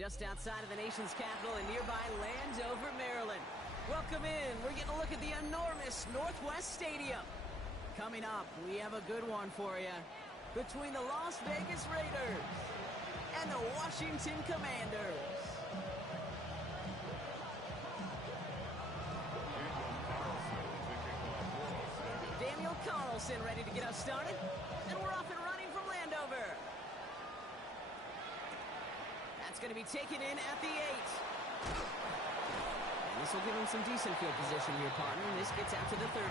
just outside of the nation's capital in nearby Landover, Maryland. Welcome in. We're getting a look at the enormous Northwest Stadium. Coming up, we have a good one for you. Between the Las Vegas Raiders and the Washington Commanders. Daniel Carlson ready to get us started. And we're off and running from Landover. That's going to be taken in at the 8. And this will give him some decent field position here, partner. And this gets out to the 30.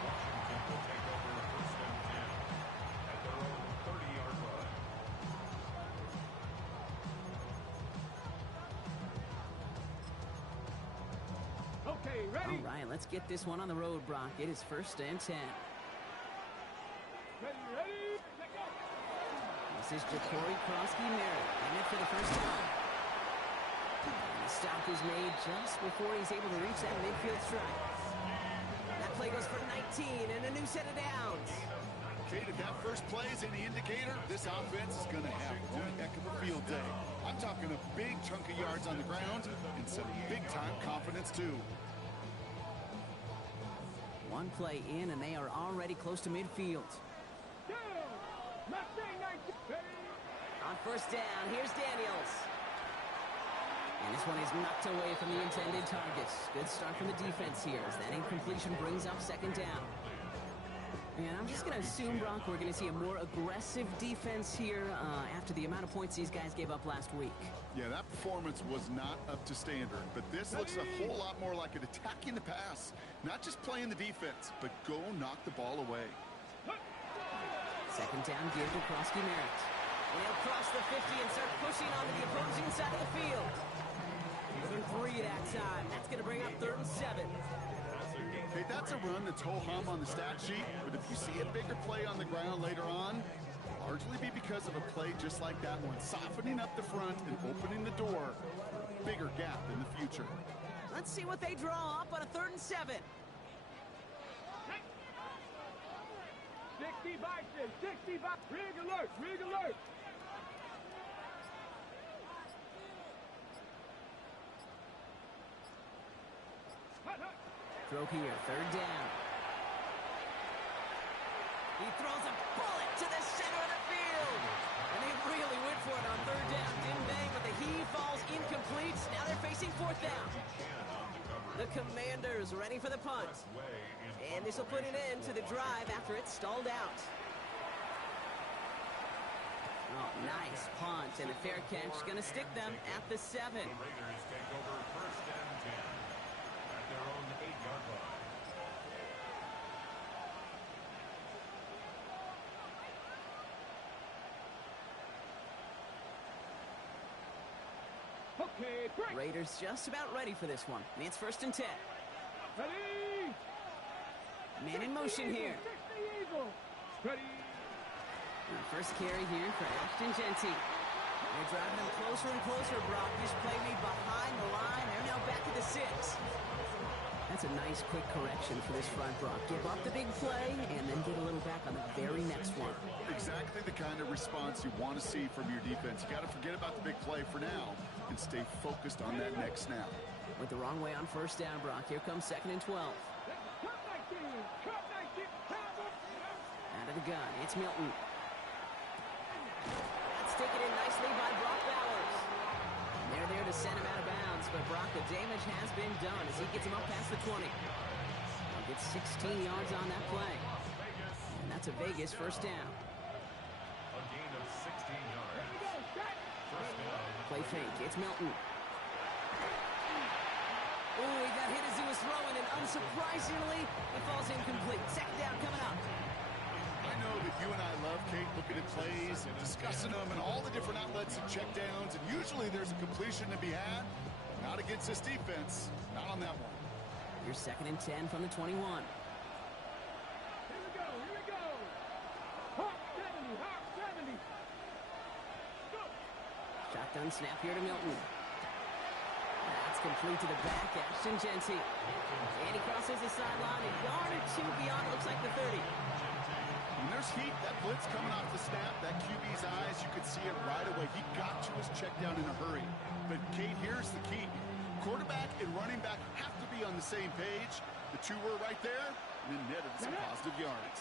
Washington will take over first and 10 at their own 30-yard line. Okay, ready? All right, let's get this one on the road, Brock. It is first and 10. Ready, let go. This is Jacory Krosky-Merritt, in it for the first time. And the stop is made just before he's able to reach that midfield strike. That play goes for 19 and a new set of downs. Kate, if that first play is any indicator, this offense is going to have one heck of a field day. I'm talking a big chunk of yards on the ground and some big-time confidence, too. One play in, and they are already close to midfield. On first down, here's Daniels. And this one is knocked away from the intended targets. Good start from the defense here as that incompletion brings up second down. And I'm just going to assume, Brock, we're going to see a more aggressive defense here after the amount of points these guys gave up last week. Yeah, that performance was not up to standard, but this looks a whole lot more like it attacking the pass. Not just playing the defense, but go knock the ball away. Second down, give to Krosky-Merritt. They'll cross the 50 and start pushing onto the opposing side of the field. 3 that time. That's going to bring up 3rd and 7. Hey, that's a run that's ho-hum on the stat sheet, but if you see a bigger play on the ground later on, it'll largely be because of a play just like that one, softening up the front and opening the door for a bigger gap in the future. Let's see what they draw up on a 3rd and 7. 65, 65, rig alert, rig alert. Throw here, 3rd down. He throws a bullet to the center of the field. And they really went for it on 3rd down, didn't they? But the heave falls incomplete. Now they're facing 4th down. The Commanders ready for the punt. And this will put an end to the drive after it's stalled out. Oh, nice punt and a fair catch. Going to stick them at the 7. The Raiders take over first and 10 at their own 8-yard line. Okay, break. Raiders just about ready for this one. And it's first and 10. Ready. Man in motion here. Ready. And first carry here for Ashton Jeanty. They're driving them closer and closer, Brock. This play made behind the line. They're now back to the 6. That's a nice quick correction for this front, Brock. Give up the big play and then get a little back on the very next one. Exactly the kind of response you want to see from your defense. You got to forget about the big play for now and stay focused on that next snap. With the wrong way on first down, Brock. Here comes 2nd and 12. Out of the gun, it's Milton. That's taken in nicely by Brock Bowers. And they're there to send him out of bounds, but Brock, the damage has been done as he gets him up past the 20. He'll get 16 yards on that play. And that's a Vegas first down. A gain of 16 yards. First down. Play fake, it's Milton. Oh, he got hit as he was throwing, and unsurprisingly, it falls incomplete. Second down coming up. I know that you and I love, Kate, looking at plays and discussing them and all the different outlets and checkdowns, and usually there's a completion to be had. Not against this defense. Not on that one. Here's 2nd and 10 from the 21. Here we go, here we go. Hawk 70, Hawk 70. Go. Shotgun snap here to Milton. That's complete to the back, Ashton Jeanty. And he crosses the sideline, a yard or two beyond, looks like the 30. When there's heat, that blitz coming off the snap, that QB's eyes, you could see it right away. He got to his check down in a hurry. But, Kate, here's the key. Quarterback and running back have to be on the same page. The two were right there, and then netted some positive yards.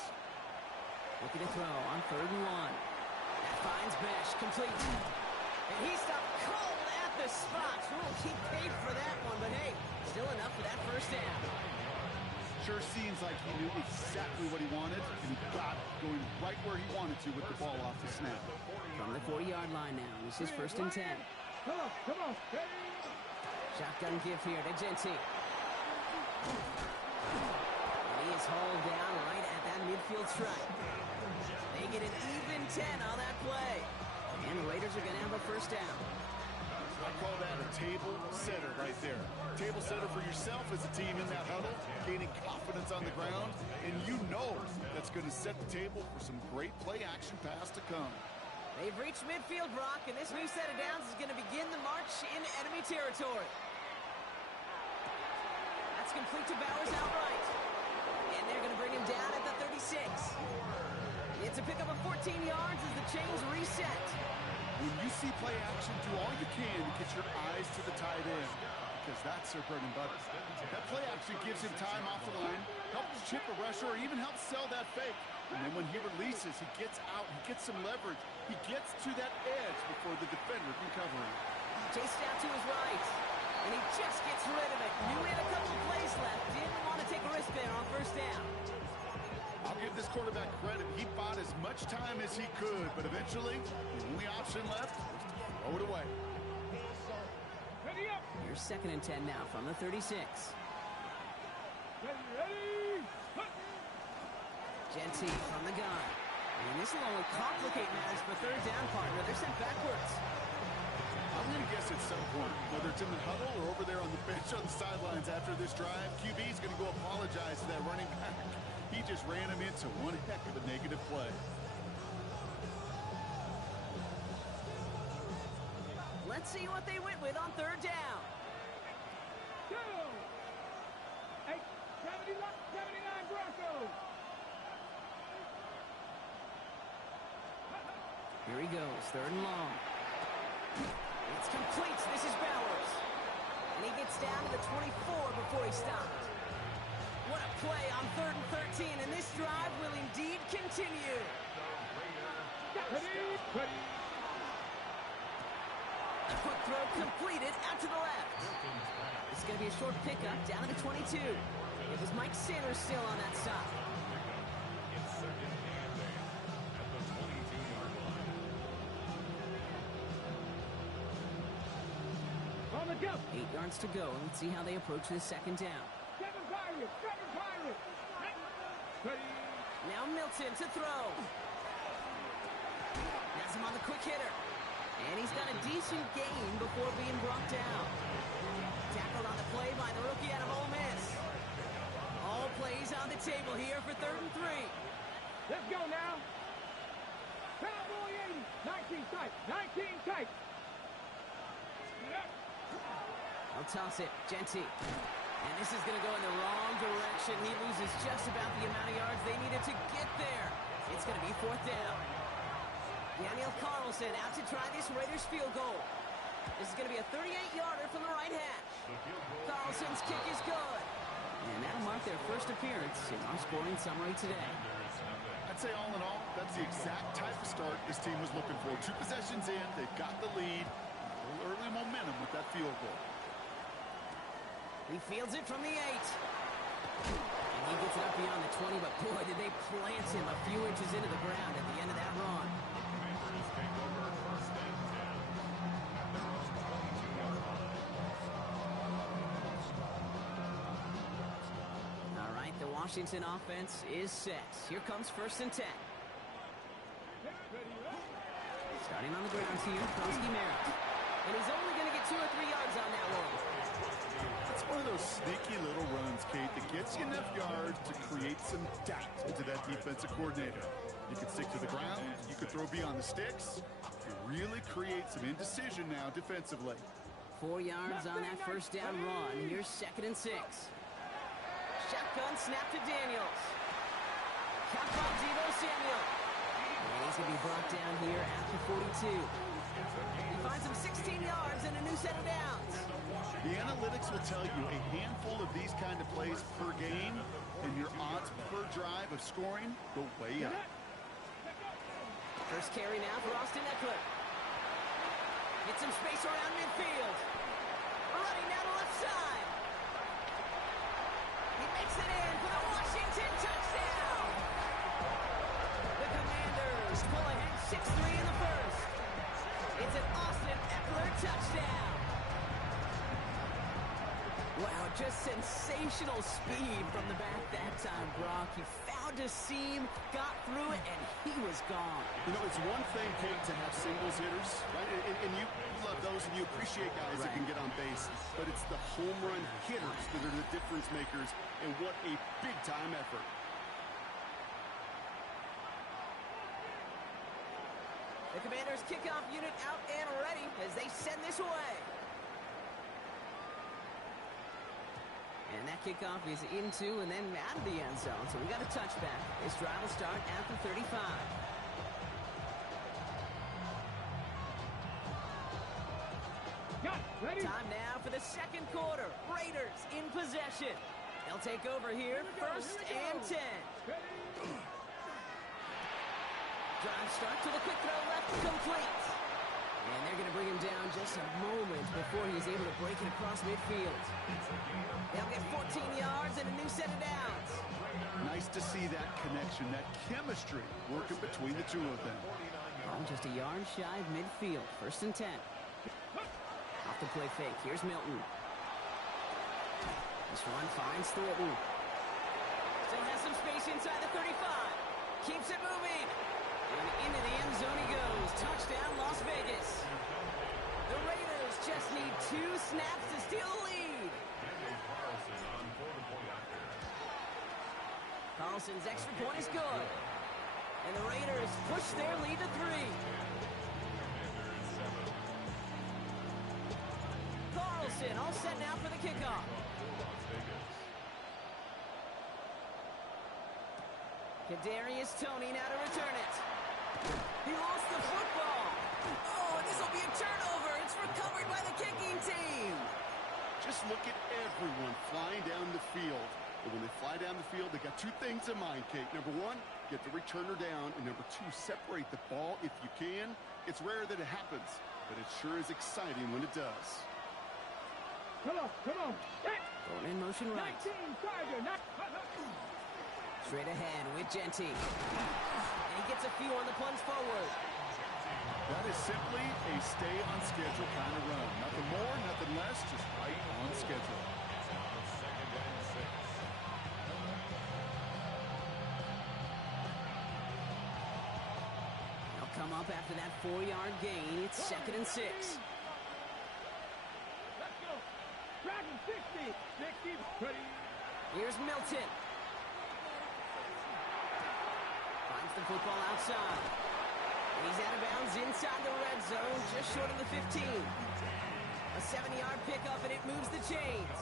Looking to throw on 3rd and 1. That finds Besh, complete. And he stopped cold at the spot. We'll keep paid for that one, but hey, still enough for that first down. Sure seems like he knew exactly what he wanted, and he got it, going right where he wanted to with the ball off the snap. From the 40-yard line now, this is 1st and 10. Come on, steady. Shotgun give here to Genty. And he is hauled down right at that midfield stripe. They get an even 10 on that play. And the Raiders are going to have a first down. I call that a table setter right there. Table setter for yourself as a team in that huddle, gaining confidence on the ground, and you know that's going to set the table for some great play-action pass to come. They've reached midfield, Brock, and this new set of downs is going to begin the march in enemy territory. That's complete to Bowers outright. And they're going to bring him down at the 36. It's a pickup of 14 yards as the chains reset. When you see play action, do all you can to get your eyes to the tight end, because that's their bread and butter. That play action gives him time off the line, helps chip a rusher, or even helps sell that fake. And then when he releases, he gets out, he gets some leverage. He gets to that edge before the defender can cover him. Chased out to his right, and he just gets rid of it. Knew he had a couple of plays left. Didn't want to take a risk there on first down. I'll give this quarterback credit. He bought as much time as he could, but eventually, the only option left was to throw it away. Ready up. Here's 2nd and 10 now from the 36. Ready. Hut. Genty from the gun. And this will only complicate matters for 3rd down, partner. They're sent backwards. I'm going to guess at some point, whether it's in the huddle or over there on the bench on the sidelines after this drive, QB's going to go apologize to that running back. He just ran him into one heck of a negative play. Let's see what they went with on 3rd down. 2. 8, 79 Broncos. Here he goes, 3rd and long. It's complete. This is Bowers. And he gets down to the 24 before he stopped. What a play on 3rd and 13, and this drive will indeed continue. Ready. A quick throw completed out to the left. It's going to be a short pickup down to the 22. It was Mike Sanders still on that stop. It's 2nd and 8 at the 22-yard line. On the go. 8 yards to go, and let's see how they approach this 2nd down. 7 Pirates. Ready. Now Milton to throw. Has him on the quick hitter. And he's got a decent gain before being brought down. Tackled on the play by the rookie out of Ole Miss. All plays on the table here for 3rd and 3. Let's go now. Cowboy 80. 19 tight. 19 tight. I'll toss it. Genty. And this is going to go in the wrong direction. He loses just about the amount of yards they needed to get there. It's going to be 4th down. Daniel Carlson out to try this Raiders field goal. This is going to be a 38-yarder from the right hash. Carlson's kick is good. And that'll mark their first appearance in our scoring summary today. I'd say all in all, that's the exact type of start this team was looking for. 2 possessions in, they've got the lead. A little early momentum with that field goal. He fields it from the 8. And he gets it up beyond the 20, but boy, did they plant him a few inches into the ground at the end of that run. Take over 1st and 10 at their own 22-yard line. All right, the Washington offense is set. Here comes 1st and 10. Starting on the ground here, Kronsky Merritt. And he's only going to get 2 or 3 yards on that one. It's one of those sneaky little runs, Kate, that gets you enough yards to create some doubt into that defensive coordinator. You could stick to the ground, you could throw beyond the sticks. You really create some indecision now defensively. 4 yards on that first down run. Here's 2nd and 6. Shotgun snap to Daniels. Caught by Deebo Samuel. And he's going to be brought down here at the 42. He finds him 16 yards and a new set of downs. The analytics will tell you a handful of these kind of plays per game, and your odds per drive of scoring go way up. First carry now for Austin Eckler. Gets some space around midfield. Running down the left side. He makes it in for the Washington touchdown. The Commanders pull ahead 6-3 in the first. It's an Austin Eckler touchdown. Wow, just sensational speed from the back that time, Brock. He found a seam, got through it, and he was gone. You know, it's one thing, Kate, to have singles hitters, right? And you love those, and you appreciate guys that can get on base. But it's the home run hitters that are the difference makers, and what a big-time effort. The Commanders' kickoff unit out and ready as they send this away. And that kickoff is into and then out of the end zone. So we got a touchback. This drive will start at the 35. Ready? Time now for the second quarter. Raiders in possession. They'll take over here, first and 10. Drive start to the quick throw left, complete. And they're going to bring him down just a moment before he's able to break it across midfield. They'll get 14 yards and a new set of downs. Nice to see that connection, that chemistry working between the two of them. I'm just a yard shy of midfield, first and 10. Off the play fake, here's Milton. This one finds Thornton. Still has some space inside the 35. Keeps it moving. And into the end zone he goes. Touchdown, Las Vegas. The Raiders just need 2 snaps to steal the lead. Carlson's extra point is good. And the Raiders push their lead to 3. Carlson all set now for the kickoff. Kadarius Toney now to return it. He lost the football. Oh, and this will be a turnover. It's recovered by the kicking team. Just look at everyone flying down the field. And when they fly down the field, they got 2 things in mind, Kate. Number 1, get the returner down. And number 2, separate the ball if you can. It's rare that it happens, but it sure is exciting when it does. Come on. Going in motion right. 19, Tiger. Straight ahead with Genty. And he gets a few on the plunge forward. That is simply a stay on schedule kind of run. Nothing more, nothing less, just right on schedule. They'll come up after that 4-yard gain. It's second and 6. Let's go. Dragon 60. 60. Ready. Here's Milton. Finds the football outside. And he's out of bounds inside the red zone, just short of the 15. A 7-yard pickup, and it moves the chains.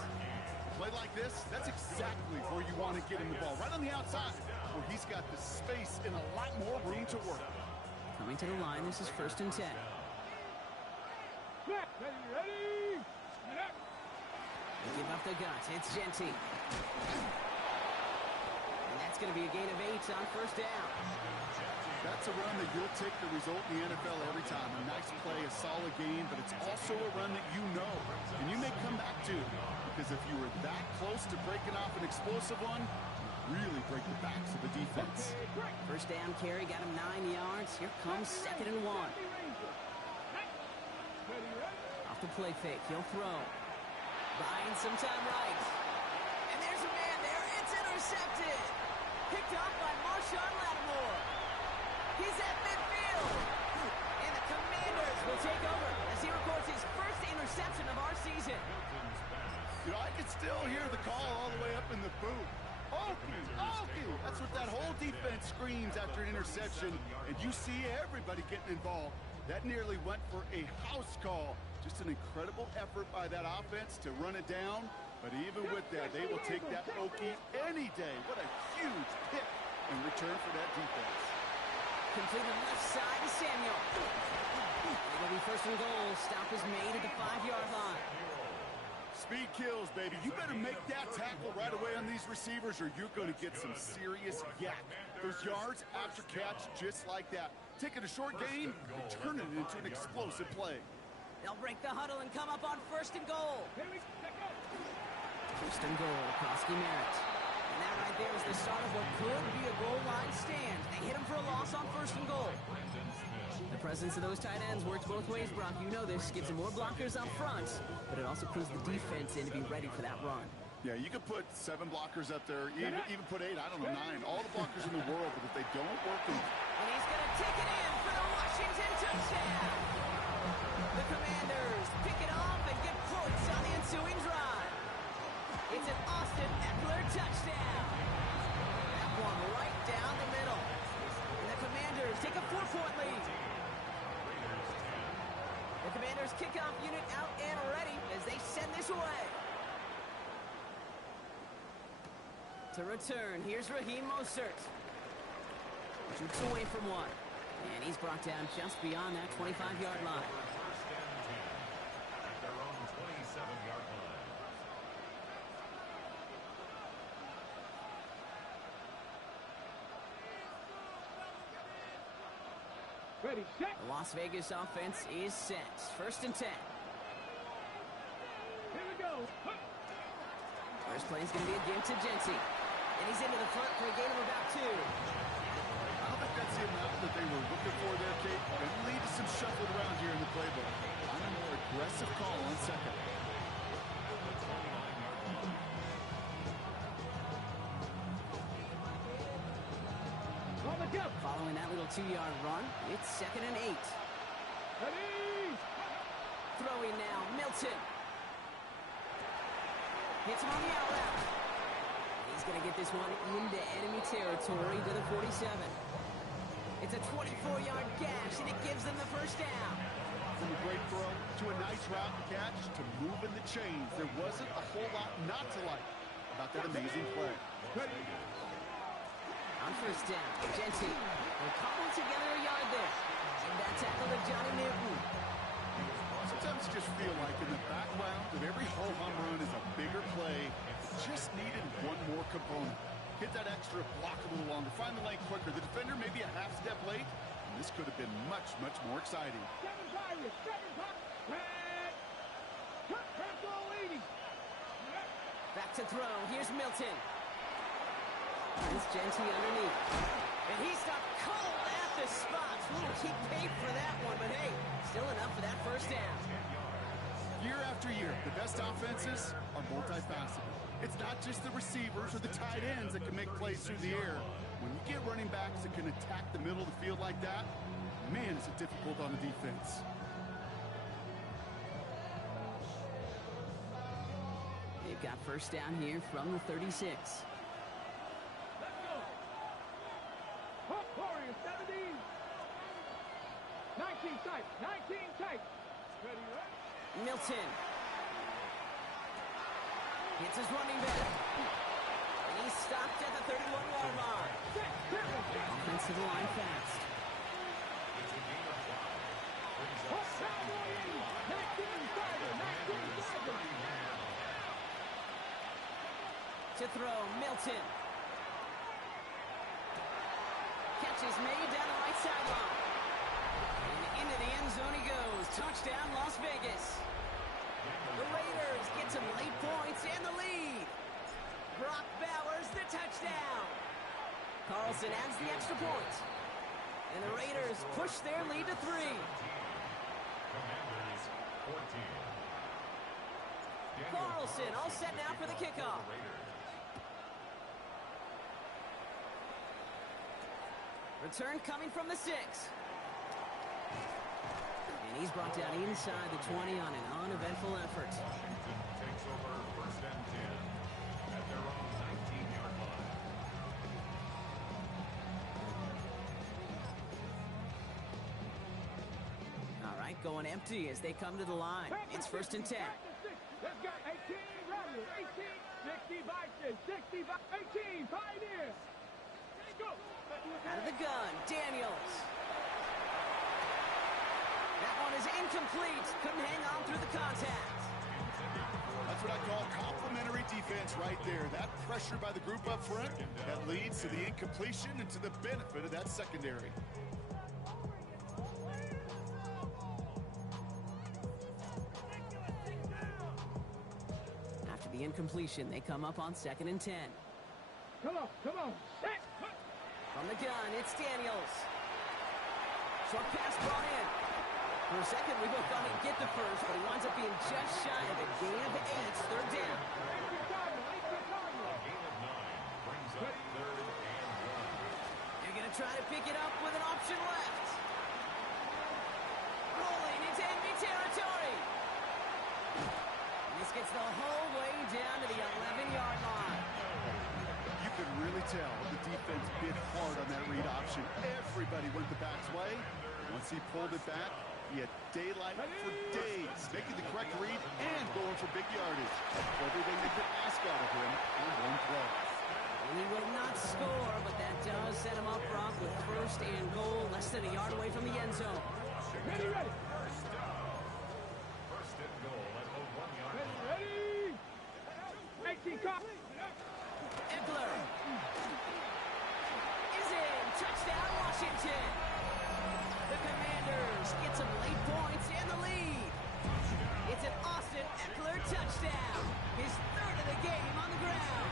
Play like this, that's exactly where you want to get him the ball. Right on the outside, where he's got the space and a lot more room to work. Coming to the line, this is first and 10. Ready. They give up the guts. It's Genty. And that's going to be a gain of 8 on first down. That's a run that you'll take the result in the NFL every time. A nice play, a solid game, but it's also a run that you know, and you may come back to. Because if you were that close to breaking off an explosive one, you really break the backs of the defense. First down carry got him 9 yards. Here comes second and 1. Off the play fake, he'll throw. Buying some time right. And there's a man there. It's intercepted. Picked off by Marshawn Lattimore. He's at midfield. And the Commanders will take over as he records his first interception of our season. You know, I can still hear the call all the way up in the booth. Okie, Okie! That's what that whole defense screams after an interception. And you see everybody getting involved. That nearly went for a house call. Just an incredible effort by that offense to run it down. But even with that, they will take that Okie any day. What a huge pick in return for that defense. Completed left side to Samuel. It'll be first and goal. Stop is made at the 5-yard line. Speed kills, baby. You better make that tackle right away on these receivers or you're going to get some serious yak. Those yards after catch just like that. Taking a short gain and turning it into an explosive play. They'll break the huddle and come up on first and goal. Here we go. First and goal, Koski Merritt. And that right there is the start of what could be a goal line stand. They hit him for a loss on first and goal. The presence of those tight ends works both ways, Brock. You know this. Gives them more blockers up front, but it also clues the defense in to be ready for that run. Yeah, you could put 7 blockers up there, even put 8, I don't know, 9. All the blockers in the world, but if they don't work in... And he's going to take it in for the Washington touchdown. The Commanders pick it off and get points on the ensuing drive. It's an Austin Eckler touchdown. That one right down the middle. And the Commanders take a 4-point lead. The Commanders kickoff unit out and ready as they send this away. To return, here's Raheem Mostert. Shoots away from one. And he's brought down just beyond that 25-yard line. First and 10 at their own 27-yard line. Ready, set. The Las Vegas offense is set. First and 10. Here we go. First play is going to be a give to Genty. And he's into the front for a gain of about 2. I don't think that's the amount that they were looking for there, Kate. Going to lead to some shuffling around here in the playbook. On a more aggressive call on second. On the jump. Following that little 2-yard run, it's second and 8. Ready. Throwing now, Milton. Hits him on the out route. He's going to get this one into enemy territory to the 47. It's a 24-yard gash, and it gives them the first down. From a great throw to a nice route catch to moving the chains. There wasn't a whole lot not to like about that amazing play. Ready. On first down, Genty will cobble together a yard there. And that tackle to Johnny Newton. Sometimes you just feel like in the background of every ho-hum run is a bigger play. Just needed one more component. Hit that extra block a little longer. Find the lane quicker. The defender maybe a half step late. And this could have been much, much more exciting. 7 Pirates. 7 Pirates. Red. Cut. Pencil leading. Back to throw. Here's Milton. Here's Genty underneath. And he stopped cold at the spot. Little keep paid for that one, but hey, still enough for that first down. Year after year, the best offenses are multifaceted. It's not just the receivers or the tight ends that can make plays through the air. When you get running backs that can attack the middle of the field like that, man, is it difficult on the defense. They've got first down here from the 36. Let's go. Hawk Warriors. 17. 19 tight. 19 tight. Ready, right? Milton. Hits his running back. And he's stopped at the 31-yard line. Offensive line fast. Hawk Warriors. 19 tighter. 19 tighter. To throw, Milton. Catch is made down the right sideline. And into the end zone he goes. Touchdown, Las Vegas. The Raiders get some late points and the lead. Brock Bowers the touchdown. Carlson adds the extra point. And the Raiders push their lead to 3. Commanders 14. Carlson all set now for the kickoff. Return coming from the 6. And he's brought down inside the 20 on an uneventful effort. Washington takes over first and 10 at their own 19-yard line. All right, going empty as they come to the line. It's first and 10. Let's go. 18 Rebels. 18. 60 Bison. 60 18. Pioneer. Out of the gun, Daniels. That one is incomplete. Couldn't hang on through the contact. That's what I call complimentary defense right there. That pressure by the group up front, that leads to the incompletion and to the benefit of that secondary. After the incompletion, they come up on 2nd and 10. Come on, come on. Set. From the gun, it's Daniels. Short pass brought in. For a second, we both thought he'd get the first, but he winds up being just shy of a gain of 8, 3rd down. They're going to try to pick it up with an option left. Rolling into enemy territory. This gets the whole way down to the 11-yard line. You could really tell the defense bit hard on that read option. Everybody went the back's way. Once he pulled it back, he had daylight for days, making the correct read and going for big yardage. Everything they could ask out of him on one play. And he will not score, but that does set him up, Brock, with 1st and goal, less than a yard away from the end zone. Ready, ready. First and goal at the 1-yard line. Ready, ready. 18 cop. Eckler is in. Touchdown, Washington. The Commanders get some late points and the lead. It's an Austin Eckler touchdown. His 3rd of the game on the ground.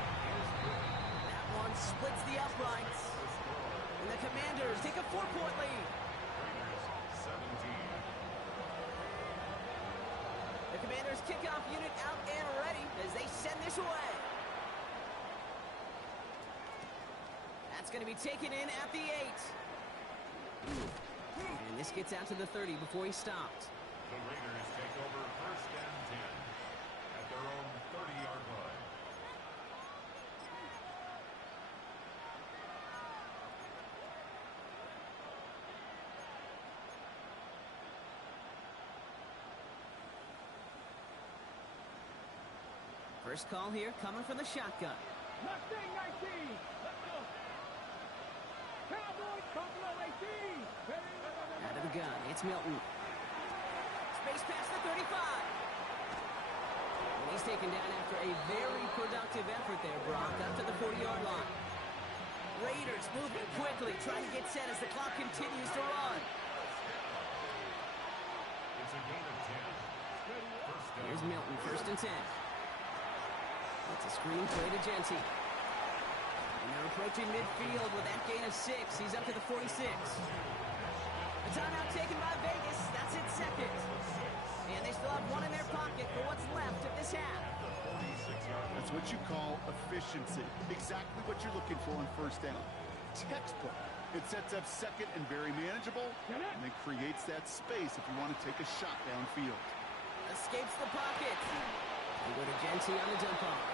That one splits the uprights. And the Commanders take a 4-point lead. Raiders 17. The Commanders kickoff unit out and ready as they send this away. That's going to be taken in at the 8. And this gets out to the 30 before he stopped. The Raiders take over 1st and 10 at their own 30-yard line. First call here coming from the shotgun. Mustang 19. Let's go. Cowboys, Buffalo 18. Ready, Out of the gun, it's Milton. Space past the 35. And he's taken down after a very productive effort there, Brock, up to the 40-yard line. Raiders moving quickly, trying to get set as the clock continues to run. It's a gain of 10. First down. Here's Milton, 1st and 10. That's a screen play to Genty. And they're approaching midfield with that gain of 6. He's up to the 46. A timeout taken by Vegas. That's its 2nd. And they still have one in their pocket for what's left of this half. That's what you call efficiency. Exactly what you're looking for on 1st down. Textbook. It sets up 2nd and very manageable, and then creates that space if you want to take a shot downfield. Escapes the pocket. They go to Genty on the dump off.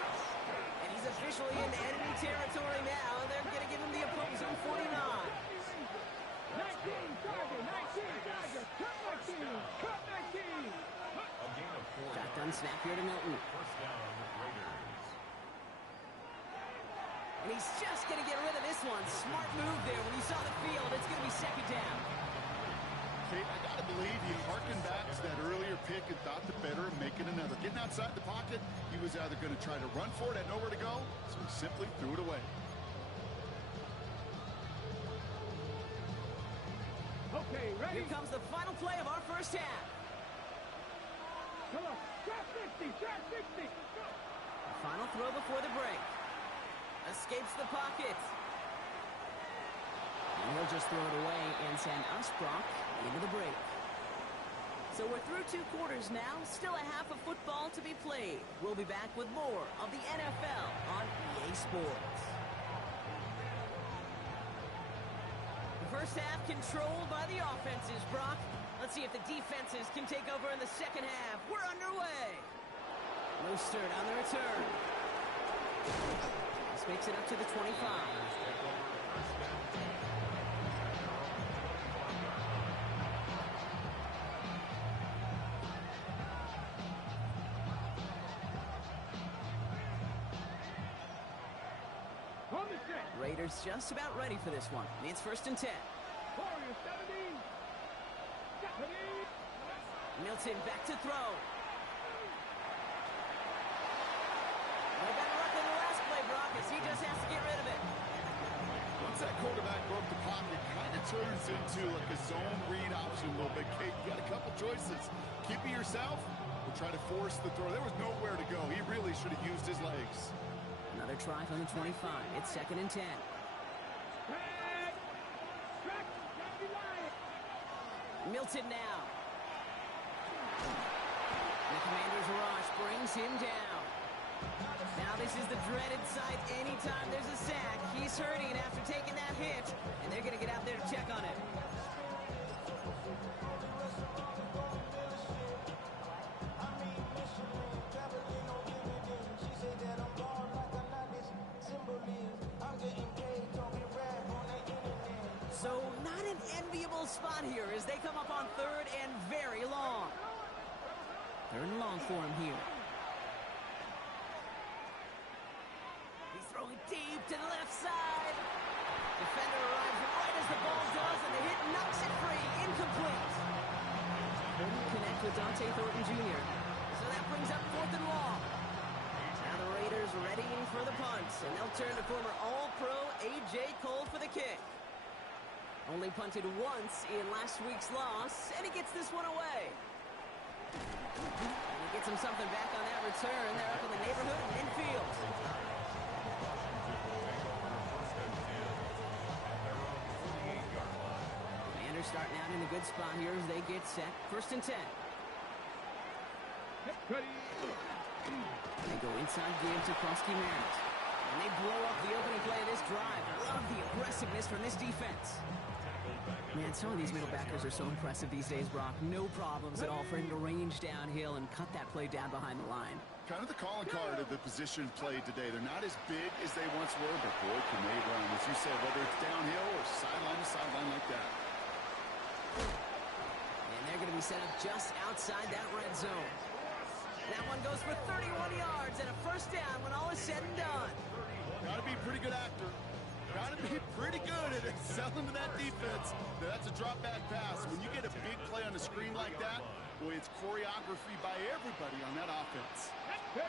And he's officially in enemy territory now. They're going to give him the opposing 49. 19, Tiger, 19, Tiger. Cut 19, cut 19. A gain of 4. Shotgun snap here to Milton. First down, Raiders. And he's just going to get rid of this one. Smart move there when he saw the field. It's going to be 2nd down. Kate, I got to believe he harkened back to that earlier pick and thought the better of making another. Getting outside the pocket, he was either going to try to run for it, had nowhere to go, so he simply threw it away. Okay, ready? Here comes the final play of our first half. Come on. Shot 60, shot 60. Go. The final throw before the break. Escapes the pocket. And he'll just throw it away and send us, Brock, into the break. So we're through 2 quarters now. Still a half of football to be played. We'll be back with more of the NFL on EA Sports. The first half controlled by the offenses, Brock. Let's see if the defenses can take over in the second half. We're underway. Mostert on the return. This makes it up to the 25. Raiders just about ready for this one. It's 1st and 10. Warriors 70. Stephanie. Milton back to throw. They got luck in the last play, Brock, as he just has to get rid of it. Once that quarterback broke the pocket, it kind of turns into like a zone read option a little bit. Kate, you got a couple choices. Keep it yourself or try to force the throw. There was nowhere to go. He really should have used his legs. Another try from the 25. It's 2nd and 10. Track. Track. Gotta be lying. Milton now. The Commanders' rush brings him down. Now this is the dreaded sight anytime there's a sack. He's hurting after taking that hit, and they're going to get out there to check on it. So not an enviable spot here as they come up on 3rd and very long. 3rd and long for him here. He's throwing deep to the left side. Defender arrives right as the ball does, and the hit knocks it free. Incomplete. Couldn't connect with Dante Thornton Jr. So that brings up 4th and long. Now the Raiders readying for the punt, and they'll turn to former All-Pro A.J. Cole for the kick. Only punted once in last week's loss, and he gets this one away. And he gets him something back on that return. They're up in the neighborhood of midfield. Commanders starting out in a good spot here as they get set. 1st and 10. Ready. They go inside give to Krusty Merritt. And they blow up the opening play of this drive. Love the aggressiveness from this defense. Man, some of these middle backers are so impressive these days, Brock. No problems at all for him to range downhill and cut that play down behind the line. Kind of the calling card of the position played today. They're not as big as they once were, but boy, can they run. As you said, whether it's downhill or sideline to sideline like that. And they're going to be set up just outside that red zone. That one goes for 31 yards and a 1st down when all is said and done. Got to be a pretty good actor. Got to be pretty good at selling to that defense. That's a drop back pass. When you get a big play on the screen like that, boy, it's choreography by everybody on that offense. Give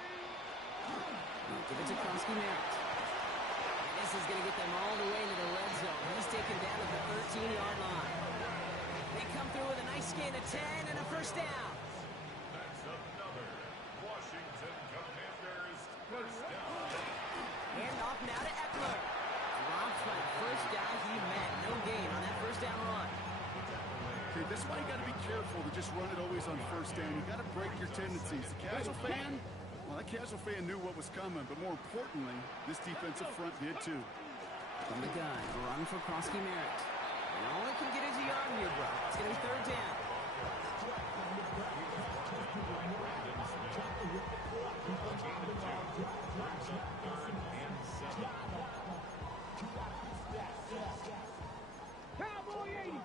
it to Krusty Merritt. And this is going to get them all the way into the red zone. He's taken down at the 13-yard line. They come through with a nice gain of 10 and a 1st down. That's another Washington Commanders first down. Hand off now to Eckler. Dropped by the 1st guy he met. No gain on that 1st down run. Okay, this is why you got to be careful to just run it always on 1st down. You got to break your tendencies. The casual fan, well, that casual fan knew what was coming, but more importantly, this defensive front did too. From the gun, run for Krusty Merritt. And all it can get is a yard here, bro. It's going to be 3rd down. Cowboy 80.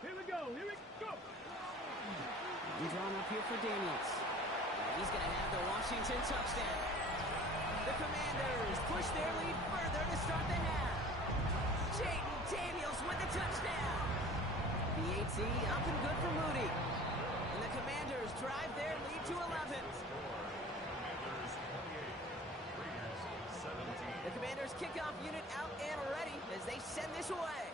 Here we go. Here we go. And drawn up here for Daniels. And he's going to have the Washington touchdown. The Commanders push their lead further to start the half. Jayden Daniels with the touchdown. The AT up and good for Moody. And the Commanders drive their lead to 11. The Commanders kickoff unit out and ready as they send this away.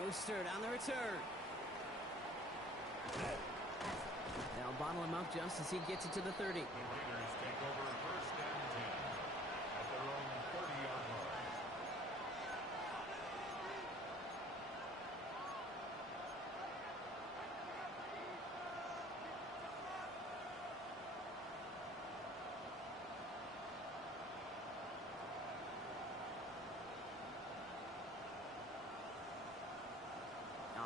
Mostert on the return. They'll bottle him up just as he gets it to the 30. The Raiders take over 1st and 10 at their own 30-yard line.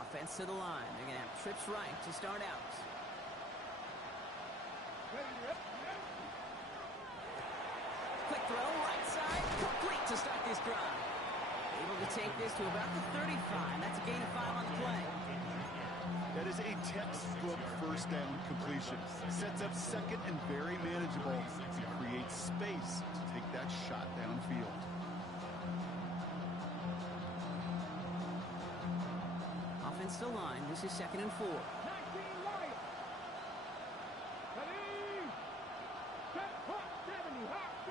Offense to the line. They're going to have trips right to start out. Quick throw, right side, complete to start this drive. Able to take this to about the 35. That's a gain of 5 on the play. That is a textbook first down completion. Sets up second and very manageable. He creates space to take that shot downfield. Offensive line, this is 2nd and 4. 19 right. Ready. Set. Hot 70. Hot.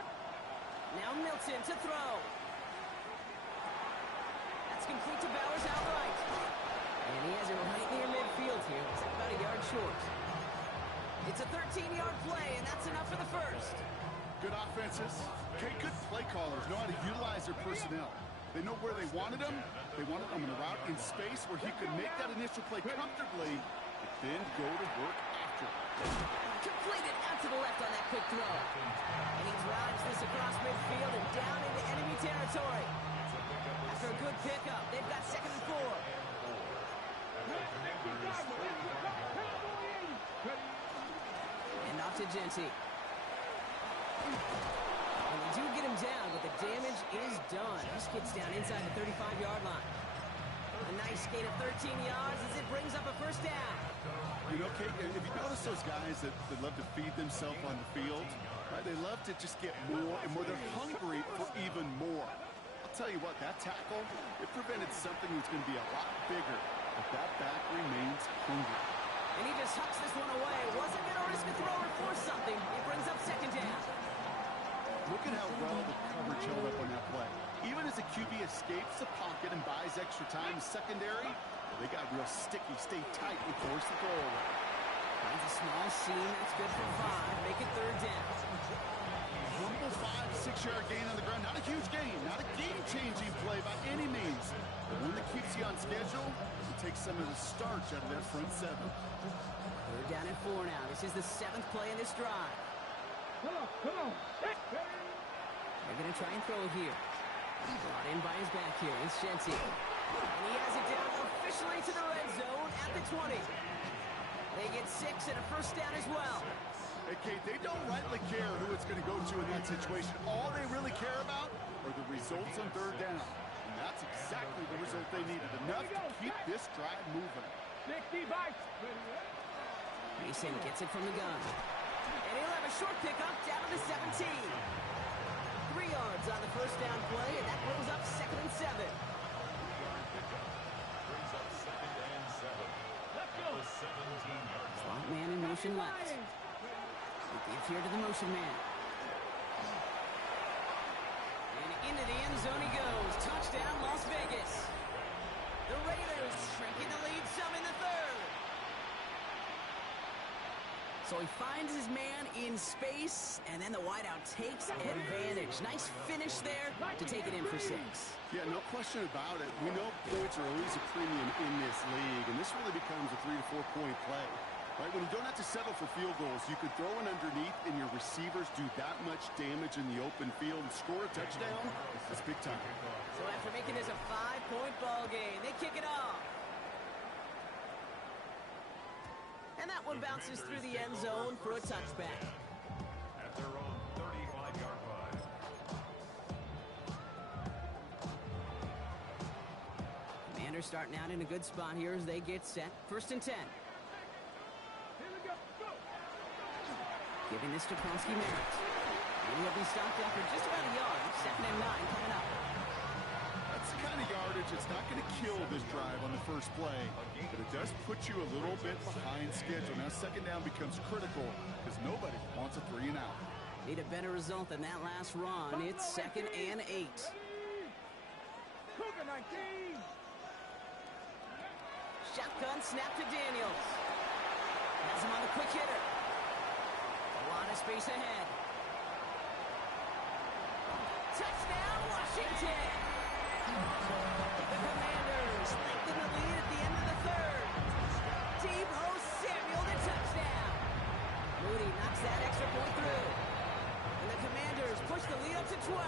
Now Milton to throw. That's complete to Bowers outright. And he has it right near midfield here. It's about a yard short. It's a 13-yard play, and that's enough for the first. Good offenses. Okay, good play callers know how to utilize their personnel. They know where they wanted him. They wanted him in a route in space where he could make that initial play comfortably, but then go to work after. Completed out to the left on that quick throw. And he drives this across midfield and down into enemy territory. After a good pickup, they've got 2nd and 4. And off to Genty. And they do get him down, but the damage is done. This gets down inside the 35-yard line. A nice gain of 13 yards as it brings up a first down. You know, Kate, if you notice those guys that love to feed themselves on the field, right? They love to just get more and more. They're hungry for even more. I'll tell you what, that tackle, it prevented something that's going to be a lot bigger, but that back remains hungry. And he just hucks this one away. Wasn't going to risk a throw or force something. It brings up 2nd down. Look at how well the coverage held up on that play. Even as the QB escapes the pocket and buys extra time in secondary, they got real sticky, stay tight, and force the throw away. Finds a small seam. That's good for 5. Make it 3rd down. Humble 5 to 6 yard gain on the ground. Not a huge gain, not a game-changing play by any means. But one that keeps you on schedule and takes some of the starch out of their front 7. 3rd down and 4 now. This is the 7th play in this drive. Come on, come on. They're going to try and throw it here. Brought in by his back here. It's Genty. And he has it down officially to the red zone at the 20. They get 6 and a first down as well. Hey, Kate, they don't rightly care who it's going to go to in that situation. All they really care about are the results on 3rd down. And that's exactly the result they needed. Enough to keep this drive moving. 60 bites. Mason gets it from the gun. And he'll have a short pickup down to the 17. 3 yards on the first down play, and that brings up 2nd and 7. Brings up 2nd and 7. Let's go. The 17-yard line. Slot man in motion left. He gives here to the motion man. And into the end zone he goes. Touchdown, Las Vegas. The Raiders shrinking the lead some in the 3rd. So he finds his man in space, and then the wideout takes advantage. Nice finish there to take it in for 6. Yeah, no question about it. We know points are always a premium in this league, and this really becomes a 3 to 4 point play. Right? When you don't have to settle for field goals, you could throw it underneath, and your receivers do that much damage in the open field and score a touchdown. That's big time. So after making this a 5-point ball game, they kick it off. And that one bounces through the end zone for a touchback. At their own 35-yard line. Commanders starting out in a good spot here as they get set. 1st and 10. Here we go. Go. Giving this to Kronsky Merritt. And he'll be stopped after just about a yard. 2nd and 9 coming up. That's the kind of yardage that's not going to kill this drive on the first play, but it does put you a little bit behind schedule. Now 2nd down becomes critical because nobody wants a 3 and out. Need a better result than that last run. It's 2nd and 8. Cougar 19. Shotgun snap to Daniels. Has him on the quick hitter. A lot of space ahead. Touchdown, Washington! The Commanders lengthen the lead at the end of the 3rd. Deebo Samuel to touchdown. Moody knocks that extra point through. And the Commanders push the lead up to 12.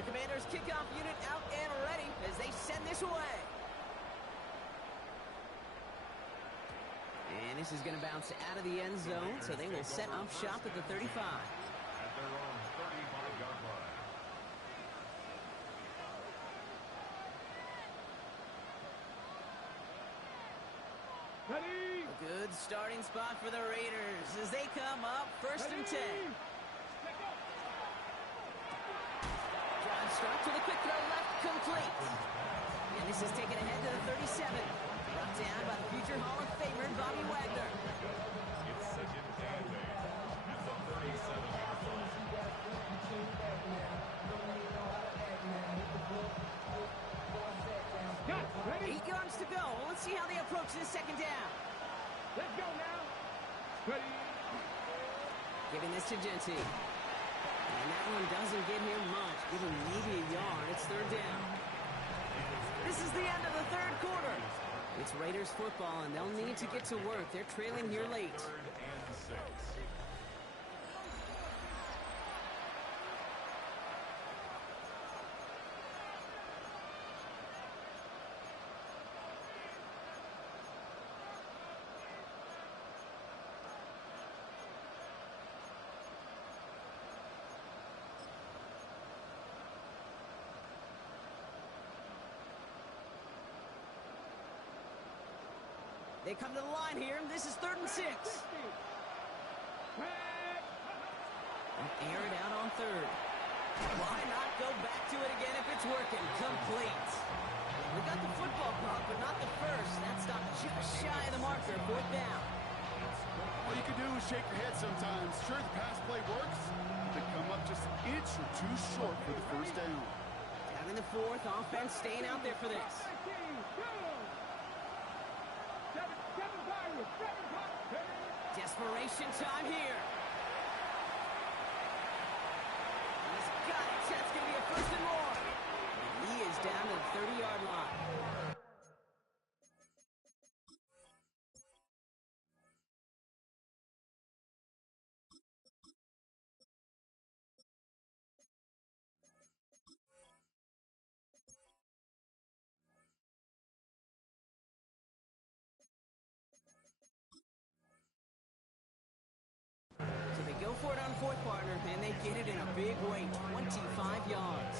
The Commanders kickoff unit out and ready as they send this away. And this is going to bounce out of the end zone, so they will set up shop at the 35. At their own 35-yard line. Good starting spot for the Raiders as they come up first and 10. John Stark to the quick throw left, complete. And this is taken ahead to the 37. Brought down by the future Hall of Famer, Bobby Wagner. It's second and 8 at the 37-yard line. Got it. Ready? 8 yards to go. Let's see how they approach this second down. Let's go now. Ready? Giving this to Genty. And that one doesn't get him much. Give him maybe a yard. It's third down. This is the end of the third quarter. It's Raiders football, and they'll need to get to work. They're trailing here late. Third and 6. They come to the line here. This is third and 6. Air it out on third. Why not go back to it again if it's working? Complete. We got the football pump, but not the first. That stopped just shy of the marker. Fourth down. All you can do is shake your head sometimes. Sure, the pass play works. They come up just an inch or two short for the first down. Down in the fourth. Offense staying out there for this. Desperation time here. He's got it. That's going to be a first and more. And he is down to the 30-yard line. So they go for it on fourth, partner, and they get it in a big way, 25 yards.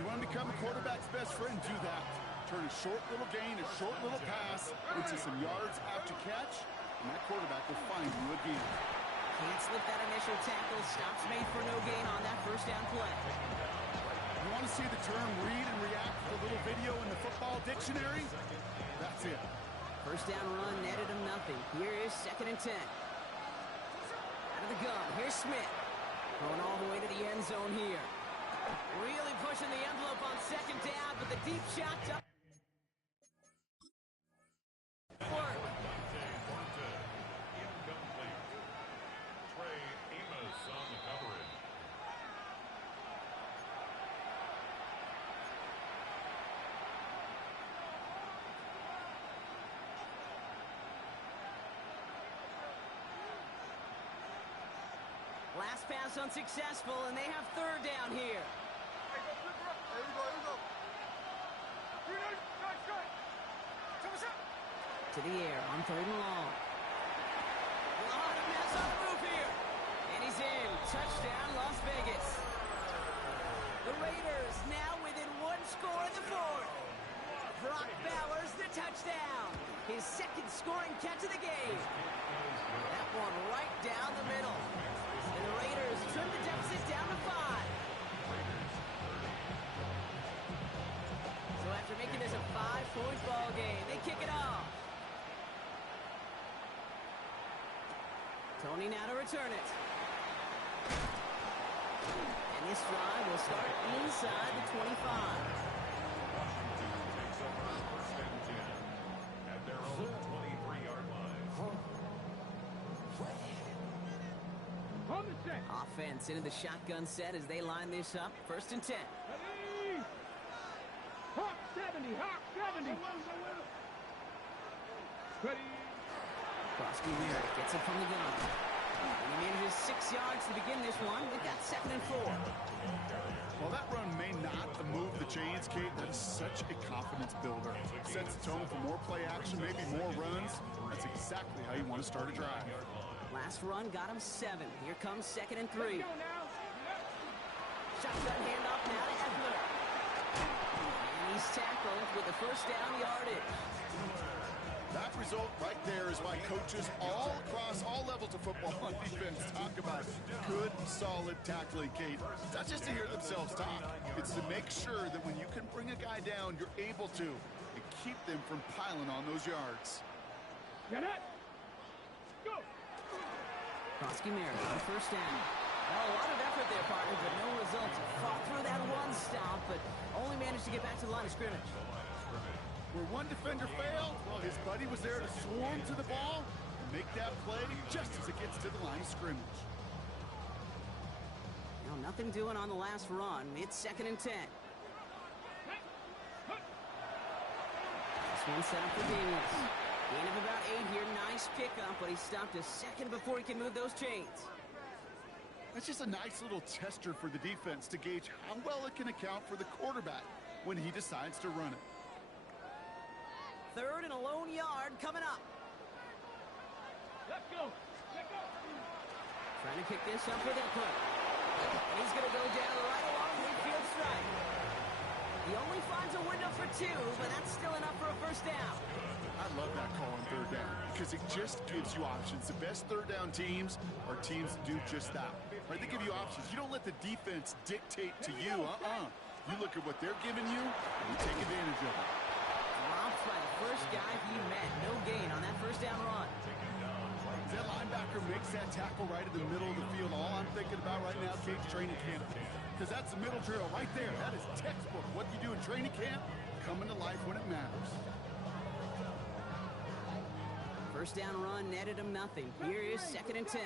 You want to become a quarterback's best friend, do that. Turn a short little gain, a short little pass into some yards after catch, and that quarterback will find you again. Can't slip that initial tackle. Stops made for no gain on that first down play. You want to see the term read and react with a little video in the football dictionary? That's it. First down run netted him nothing. Here is second and 10. Out of the gun, here's Smith. Going all the way to the end zone here. Really pushing the envelope on second down, but the deep shot up. Work. Incomplete. Trey Amos on the coverage. Last pass unsuccessful, and they have third down here. To the air on third and long. A lot of mess on the move here. And he's in. Touchdown, Las Vegas. The Raiders now within one score in the fourth. Brock Bowers the touchdown. His second scoring catch of the game. That one right down the middle. And the Raiders trim the deficit down to 5. So after making this a 5-point ball game, they kick it off. Tony now to return it. And this drive will start inside the 25. Takes over first and 10 at their own 23-yard line. On the set. Offense into the shotgun set as they line this up. First and 10. Ready? Hawk 70, Hawk 70. Ready? Krosky gets it from the gun. And he manages 6 yards to begin this one. They've got second and 4. While that run may not move the chains, Kate, that is such a confidence builder. Sets the tone for more play action, maybe more runs. That's exactly how you want to start a drive. Last run got him 7. Here comes second and 3. Go now. Shotgun handoff now to Eckler. And he's tackled with the first down yardage. That result right there is why coaches all across all levels of football on defense talk about good, solid tackling, Kate. It's not just to hear themselves talk. It's to make sure that when you can bring a guy down, you're able to, and keep them from piling on those yards. Get it. Go. Krosky Merritt on first down. Well, a lot of effort there, partner, but no results. Fought through that one stop, but only managed to get back to the line of scrimmage. Where one defender failed, well, his buddy was there to swarm to the ball and make that play just as it gets to the line of scrimmage. Now, nothing doing on the last run. It's 2nd and 10. This one set up for Daniels. Gain of about 8 here. Nice pickup, but he stopped a second before he can move those chains. That's just a nice little tester for the defense to gauge how well it can account for the quarterback when he decides to run it. 3rd and a lone yard coming up. Let's go. Let's go. Trying to pick this up with Eckler. He's going to go down right along midfield strike. He only finds a window for 2, but that's still enough for a first down. I love that call on 3rd down because it just gives you options. The best 3rd down teams are teams that do just that. Right? They give you options. You don't let the defense dictate to you. You look at what they're giving you, and you take advantage of it. Dropped by the first guy he met. No gain on that first down run. That linebacker makes that tackle right in the middle of the field. All I'm thinking about right now, Kate's training camp. Because that's the middle drill right there. That is textbook. What you do in training camp, coming to life when it matters. First down run netted him nothing. Here is 2nd and 10.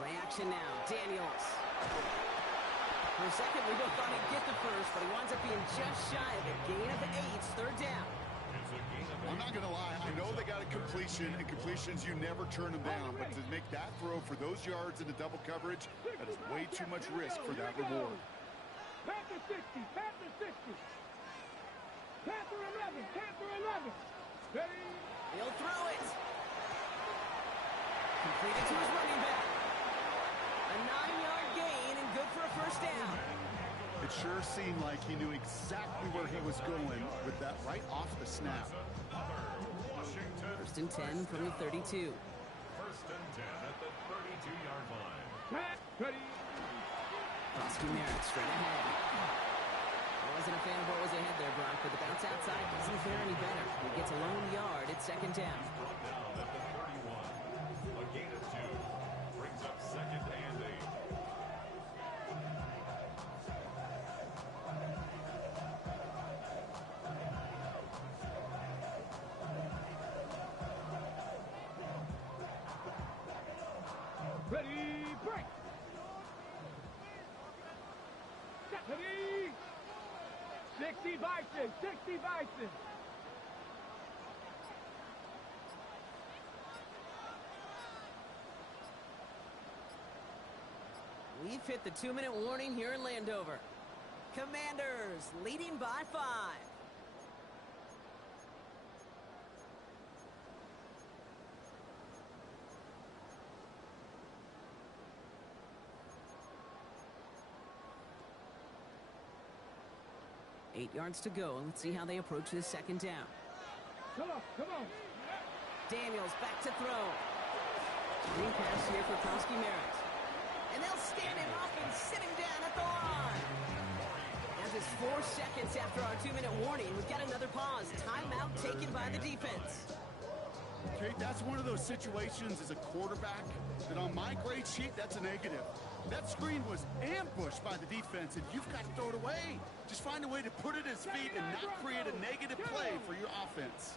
Play action now. Daniels. For a second, we both thought he'd get the first, but he winds up being just shy of a gain of 8. 3rd down. I'm not going to lie. I know they got a completion, and completions, you never turn them down. But to make that throw for those yards into double coverage, that is way too much risk for that reward. Panther 60. Panther 60. Panther 11. Panther 11. Ready. He'll throw it. Completed to his running back. A 9-yard gain and good for a first down. It sure seemed like he knew exactly where he was going with that right off the snap. 1st and 10 from the 32. 1st and 10 at the 32-yard line. Pat. Ready. Krosky Merritt straight ahead. I wasn't a fan of what was ahead there, Brock, but the bounce outside doesn't fare any better. He gets a lone yard at 2nd down. Brought down at the 31. A gain of 2 brings up 2nd and 8. Ready. Break. Ready. 60 Bison. 60 Bison. We've hit the 2-minute warning here in Landover. Commanders leading by 5. Eight yards to go, and let's see how they approach this 2nd down. Come on. Come on. Daniels back to throw. Screen pass here for Krosky Merritt. And they'll stand him up and sit him down at the line. Now just 4 seconds after our 2-minute warning, we've got another pause. Timeout taken by the defense. Okay, that's one of those situations as a quarterback that on my grade sheet, that's a negative. That screen was ambushed by the defense, and you've got to throw it away. Just find a way to put it at his feet and not create a negative play for your offense.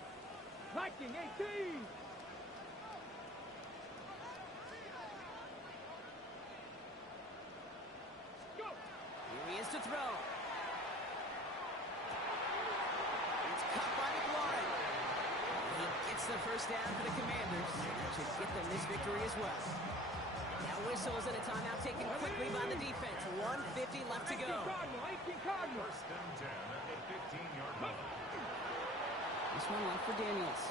Viking 18. Go. Here he is to throw. It's caught by McLaurin. He gets the first down for the Commanders. That should get them this victory as well. Now whistles and a timeout taken quickly by the defense. 1:50 left to 18 go. Cardinal. 18 Cardinal. 1st and 10 at the 15-yard line. This one left for Daniels.